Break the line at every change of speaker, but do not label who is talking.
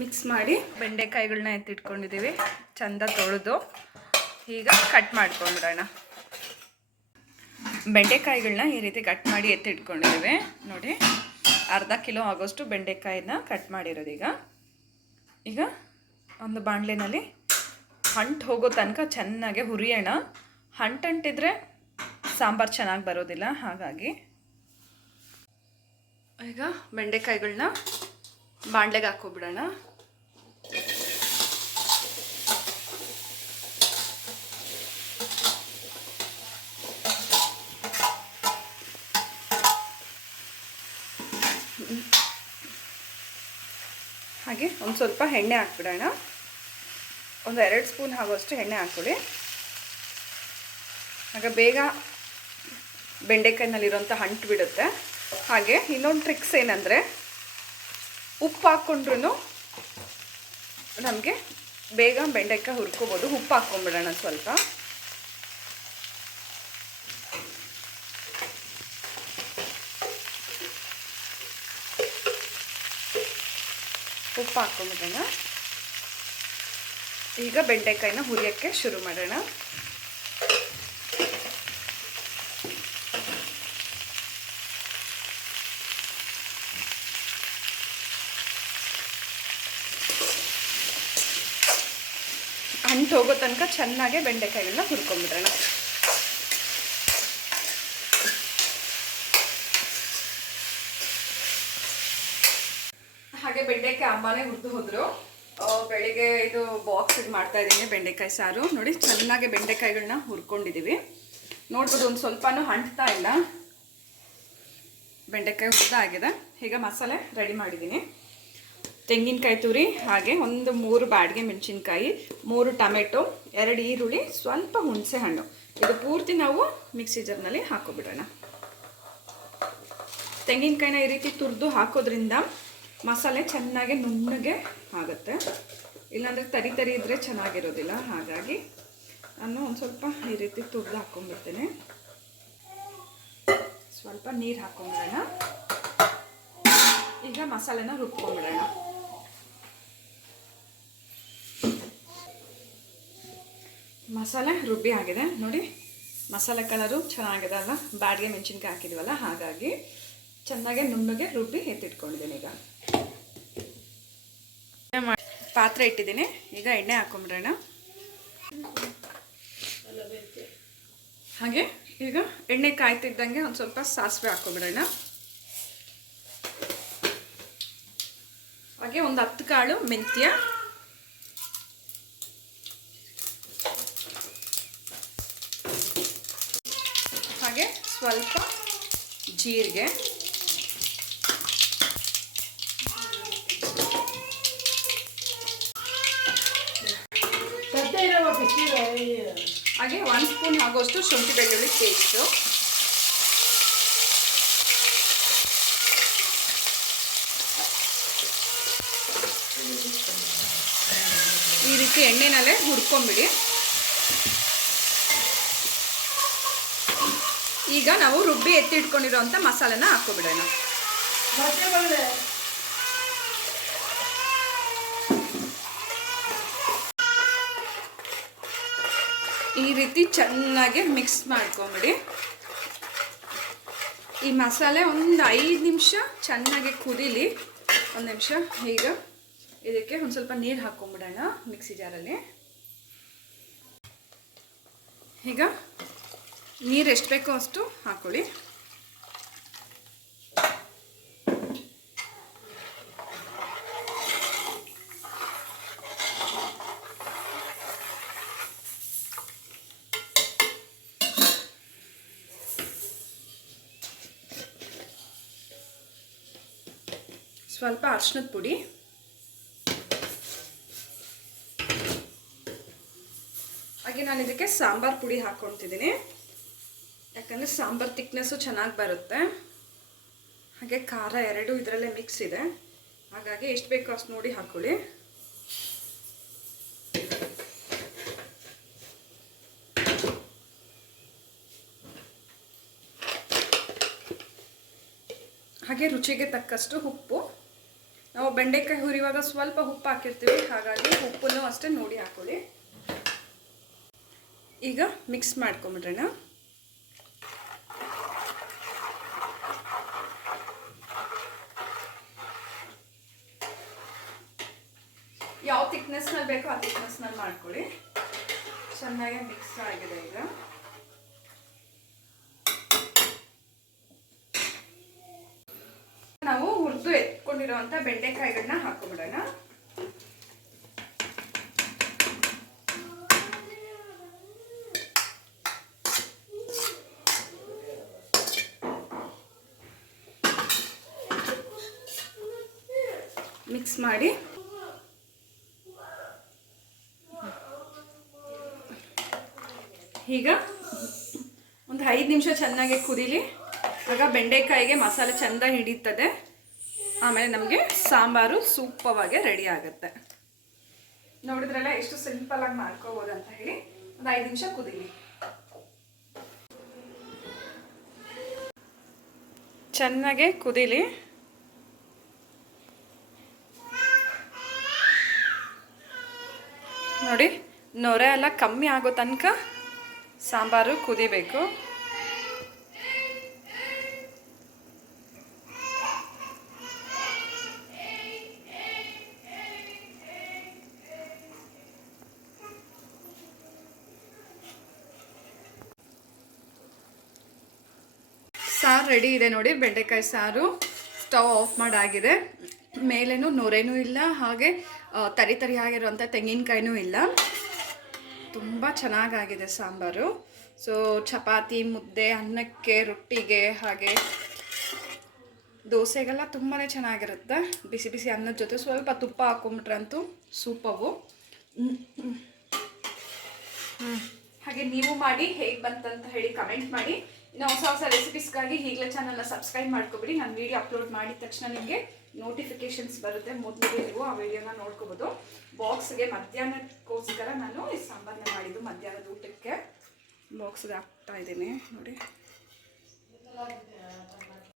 Mix ಮಾಡಿ ಬೆಂಡೆಕಾಯಿಗಳನ್ನ ಎತ್ತಿಟ್ಕೊಂಡಿದ್ದೀವಿ. ಚಂದ ತೊಳೆದು ಈಗ ಕಟ್ ಮಾಡ್ಕೊಂಡ್ಬಿಡೋಣ ಬೆಂಡೆಕಾಯಿಗಳನ್ನ ಈ ರೀತಿ ಕಟ್ ಮಾಡಿ ಎತ್ತಿಟ್ಕೊಂಡಿದ್ದೀವಿ. ನೋಡಿ, ಅರ್ಧ ಕಿಲೋ ಆಗೋಷ್ಟು ಬೆಂಡೆಕಾಯಿನ ಕಟ್ ಮಾಡಿರೋದು ಈಗ ಈಗ ಒಂದು ಬಾಣಲೆನಲ್ಲಿ ಹಂಟು ಹೋಗೋ ತನಕ ಚೆನ್ನಾಗಿ ಹುರಿಯೋಣ. ಅಂಟಿದ್ರೆ ಸಾಂಬಾರು ಚೆನ್ನಾಗಿ ಬರೋದಿಲ್ಲ, ಹಾಗಾಗಿ. ಈಗ ಬೆಂಡೆಕಾಯಿಗಳನ್ನ ಬಾಣಲೆಗೆ ಹಾಕೋಬಿಡೋಣ ಹಾಗೆ ಒಂದು ಸ್ವಲ್ಪ ಎಣ್ಣೆ ಹಾಕ್ಬಿಡೋಣ. ಒಂದು ಎರಡು ಸ್ಪೂನ್ ಆಗುವಷ್ಟು ಎಣ್ಣೆ ಹಾಕ್ಕೊಳ್ಳಿ. ಆಗ ಬೇಗ ಬೆಂಡೆಕಾಯಿನಲ್ಲಿರೋಂಥ ಅಂಟು ಬಿಡುತ್ತೆ. ಹಾಗೆ ಇನ್ನೊಂದು ಟ್ರಿಕ್ಸ್ ಏನಂದರೆ ಉಪ್ಪು ಹಾಕ್ಕೊಂಡ್ರೂ ನಮಗೆ ಬೇಗ ಬೆಂಡೆಕಾಯಿ ಹುರ್ಕೋಬೋದು. ಉಪ್ಪು ಹಾಕ್ಕೊಂಬಿಡೋಣ ಸ್ವಲ್ಪ. ಉಪ್ಪು ಹಾಕ್ಕೊಂಬಿಡೋಣ ಈಗ ಬೆಂಡೆಕಾಯಿನ ಹುರಿಯೋಕ್ಕೆ ಶುರು ಮಾಡೋಣ. ಅಂಟು ಹೋಗೋ ತನಕ ಚೆನ್ನಾಗೆ ಬೆಂಡೆಕಾಯಿಗಳನ್ನ ಹುರ್ಕೊಂಬಿಡೋಣ. ಬೆಂಡೆಕಾಯಿ ಅಮ್ಮನೇ ಹುರಿದು ಹೋದ್ರು. ಬೆಳಿಗ್ಗೆ ಇದು ಬಾಕ್ಸ್ ಮಾಡ್ತಾ ಇದ್ದೀನಿ, ಬೆಂಡೆಕಾಯಿ ಸಾರು. ನೋಡಿ, ಚೆನ್ನಾಗಿ ಬೆಂಡೆಕಾಯಿಗಳನ್ನ ಹುರ್ಕೊಂಡಿದ್ದೀವಿ ನೋಡ್ಬೋದು, ಒಂದು ಸ್ವಲ್ಪನೂ ಹಂಟ್ತಾ ಇಲ್ಲ. ಬೆಂಡೆಕಾಯಿ ಹುರಿದ ಆಗಿದೆ. ಈಗ ಮಸಾಲೆ ರೆಡಿ ಮಾಡಿದ್ದೀನಿ ತೆಂಗಿನಕಾಯಿ ತುರಿ, ಹಾಗೆ ಒಂದು ಮೂರು ಬಾಡಿಗೆ ಮೆಣಸಿನ್ಕಾಯಿ, ಮೂರು ಟೊಮೆಟೊ, ಎರಡು ಈರುಳ್ಳಿ, ಸ್ವಲ್ಪ ಹುಣಸೆ ಹಣ್ಣು. ಇದು ಪೂರ್ತಿ ನಾವು ಮಿಕ್ಸಿ ಜಾರ್ನಲ್ಲಿ ಹಾಕೋಬಿಡೋಣ ತೆಂಗಿನಕಾಯಿನ ಈ ರೀತಿ ತುರಿದು ಹಾಕೋದ್ರಿಂದ ಮಸಾಲೆ ಚೆನ್ನಾಗಿ ನುಣ್ಣಗೆ ಆಗುತ್ತೆ. ಇಲ್ಲಾಂದರೆ ತರಿ ತರಿ ಇದ್ದರೆ ಚೆನ್ನಾಗಿರೋದಿಲ್ಲ. ಹಾಗಾಗಿ ನಾನು ಒಂದು ಸ್ವಲ್ಪ ಈ ರೀತಿ ತುರಿದು ಹಾಕ್ಕೊಂಡ್ಬಿಡ್ತೇನೆ ಸ್ವಲ್ಪ ನೀರು ಹಾಕ್ಕೊಂಬಿಡೋಣ ಈಗ ಮಸಾಲೆನ ರುಬ್ಕೊಂಬಿಡೋಣ ಮಸಾಲೆ ರುಬ್ಬಿ ಆಗಿದೆ. ನೋಡಿ, ಮಸಾಲೆ ಕಲರು ಚೆನ್ನಾಗಿದೆ ಅಲ್ಲ ಬಾಡಿಗೆ ಮೆಣಸಿನ್ಕಾಯಿ ಹಾಕಿದ್ವಲ್ಲ? ಹಾಗಾಗಿ ಚೆನ್ನಾಗೆ ನುಣ್ಣಗೆ ರುಬ್ಬಿ ಎತ್ತಿಟ್ಕೊಂಡಿದ್ದೀನಿ ಈಗ. ಪಾತ್ರೆ ಇಟ್ಟಿದ್ದೀನಿ. ಈಗ ಎಣ್ಣೆ ಹಾಕೊಂಬಿಡೋಣ. ಹಾಗೆ, ಈಗ ಎಣ್ಣೆ ಕಾಯ್ತಿದ್ದಂಗೆ ಒಂದು ಸ್ವಲ್ಪ ಸಾಸಿವೆ ಹಾಕೊಂಬಿಡೋಣ. ಹಾಗೆ ಒಂದು ಹತ್ತು ಕಾಳು ಮೆಂತ್ಯ. ಹಾಗೆ ಸ್ವಲ್ಪ ಜೀರಿಗೆ. ಹಾಗೆ ಒಂದು ಸ್ಪೂನ್ ಆಗೋಷ್ಟು ಶುಂಠಿ ಬೆಳ್ಳುಳ್ಳಿ ಪೇಸ್ಟು ಈ ರೀತಿ ಎಣ್ಣೆನಲ್ಲೇ ಹುರ್ಕೊಂಬಿಡಿ. ಈಗ ನಾವು ರುಬ್ಬಿ ಎತ್ತಿಟ್ಕೊಂಡಿರೋಂಥ ಮಸಾಲೆನ ಹಾಕೋಬಿಡೋಣ. ರೀತಿ ಚೆನ್ನಾಗಿ ಮಿಕ್ಸ್ ಮಾಡ್ಕೊಂಬಿಡಿ. ಈ ಮಸಾಲೆ ಒಂದು ಐದು ನಿಮಿಷ ಚೆನ್ನಾಗಿ ಕುದೀಲಿ. ಒಂದು ನಿಮಿಷ ಈಗ ಇದಕ್ಕೆ ಒಂದು ಸ್ವಲ್ಪ ನೀರು ಹಾಕ್ಕೊಂಬಿಡೋಣ ಮಿಕ್ಸಿ ಜಾರಲ್ಲಿ ಈಗ ನೀರು ಎಷ್ಟು ಬೇಕೋ ಅಷ್ಟು ಹಾಕೊಳ್ಳಿ. ಸ್ವಲ್ಪ ಅರ್ಶಿನದ ಪುಡಿ. ಹಾಗೆ ನಾನು ಇದಕ್ಕೆ ಸಾಂಬಾರ್ ಪುಡಿ ಹಾಕ್ಕೊಳ್ತಿದ್ದೀನಿ ಯಾಕಂದರೆ ಸಾಂಬಾರ್ ತಿಕ್ನೆಸ್ಸು ಚೆನ್ನಾಗಿ ಬರುತ್ತೆ. ಹಾಗೆ ಖಾರ ಎರಡು ಇದರಲ್ಲೇ ಮಿಕ್ಸ್ ಇದೆ. ಹಾಗಾಗಿ ಎಷ್ಟು ಬೇಕೋ ಅಷ್ಟು ನೋಡಿ ಹಾಕ್ಕೊಳ್ಳಿ ಹಾಗೆ ರುಚಿಗೆ ತಕ್ಕಷ್ಟು ಉಪ್ಪು. ನಾವು ಬೆಂಡೆಕಾಯಿ ಹುರಿಯುವಾಗ ಸ್ವಲ್ಪ ಉಪ್ಪು ಹಾಕಿರ್ತೀವಿ, ಹಾಗಾಗಿ ಉಪ್ಪನ್ನು ಅಷ್ಟೇ ನೋಡಿ ಹಾಕೊಳ್ಳಿ. ಈಗ ಮಿಕ್ಸ್ ಮಾಡ್ಕೊಂಬಿಡ್ರಣ ಯಾವ ಥಿಕ್ನೆಸ್ನಲ್ಲಿ ಬೇಕೋ ಆ ಥಿಕ್ನೆಸ್ನಲ್ಲಿ ಮಾಡ್ಕೊಳ್ಳಿ. ಚೆನ್ನಾಗಿ ಮಿಕ್ಸ್ ಆಗಿದೆ ಈಗ. ನಾವು ಹುರಿದು ಎತ್ಕೊಂಡಿರುವಂಥ ಬೆಂಡೆಕಾಯಿಗಳನ್ನ ಹಾಕೊಂಬಿಡೋಣ ಮಿಕ್ಸ್ ಮಾಡಿ. ಈಗ ಒಂದು ಐದು ನಿಮಿಷ ಚೆನ್ನಾಗಿ ಕುದಿಲಿ. ಆಗ ಬೆಂಡೆಕಾಯಿಗೆ ಮಸಾಲೆ ಚೆಂದ ಹಿಡಿತದೆ ಆಮೇಲೆ ನಮಗೆ ಸಾಂಬಾರು ಸೂಪವಾಗಿ ರೆಡಿ ಆಗುತ್ತೆ. ನೋಡಿದ್ರಲ್ಲ ಎಷ್ಟು ಸಿಂಪಲ್ ಆಗಿ ಮಾಡ್ಕೋಬಹುದು ಅಂತ ಹೇಳಿ ಒಂದು ಐದು ನಿಮಿಷ ಕುದೀಲಿ ಚೆನ್ನಾಗೆ ಕುದೀಲಿ. ನೋಡಿ, ನೊರೆ ಎಲ್ಲ ಕಮ್ಮಿ ಆಗೋ ತನಕ ಸಾಂಬಾರು ಕುದಿಬೇಕು. ಸಾರು ರೆಡಿ ಇದೆ ನೋಡಿ. ಬೆಂಡೆಕಾಯಿ ಸಾರು ಸ್ಟವ್ ಆಫ್ ಮಾಡಾಗಿದೆ. ಮೇಲೇನು ನೊರೆನೂ ಇಲ್ಲ, ಹಾಗೆ ತರಿ ತರಿ ಆಗಿರುವಂಥ ತೆಂಗಿನಕಾಯಿನೂ ಇಲ್ಲ. ತುಂಬ ಚೆನ್ನಾಗಾಗಿದೆ ಸಾಂಬಾರು. ಸೊ ಚಪಾತಿ, ಮುದ್ದೆ, ಅನ್ನಕ್ಕೆ, ರೊಟ್ಟಿಗೆ, ಹಾಗೆ ದೋಸೆಗೆಲ್ಲ ತುಂಬಾ ಚೆನ್ನಾಗಿರುತ್ತೆ. ಬಿಸಿ ಬಿಸಿ ಅನ್ನದ ಜೊತೆ ಸ್ವಲ್ಪ ತುಪ್ಪ ಹಾಕೊಂಬಿಟ್ರಂತೂ ಸೂಪವು. ಹಾಗೆ ನೀವು ಮಾಡಿ ಹೇಗೆ ಬಂತಂತ ಹೇಳಿ ಕಮೆಂಟ್ ಮಾಡಿ. ಇನ್ನು ಹೊಸ ಹೊಸ ರೆಸಿಪೀಸ್ಗಾಗಿ ಈಗಲೇ ಚಾನಲ್ನ ಸಬ್ಸ್ಕ್ರೈಬ್ ಮಾಡ್ಕೊಬಿಡಿ. ನಾನು ವಿಡಿಯೋ ಅಪ್ಲೋಡ್ ಮಾಡಿದ ತಕ್ಷಣ ನಿಮಗೆ ನೋಟಿಫಿಕೇಶನ್ಸ್ ಬರುತ್ತೆ. ಮೊದಲಿಗೆ ನೀವು ಆ ವಿಡಿಯೋನ ನೋಡ್ಕೋಬೋದು. ಬಾಕ್ಸ್ಗೆ ಮಧ್ಯಾಹ್ನಕ್ಕೋಸ್ಕರ ನಾನು ಈ ಸಾಂಬಾರನ್ನ ಮಾಡಿದ್ದು ಮಧ್ಯಾಹ್ನದ ಊಟಕ್ಕೆ. ಬಾಕ್ಸ್ಗೆ ಹಾಕ್ತಾ ಇದ್ದೀನಿ. ನೋಡಿ.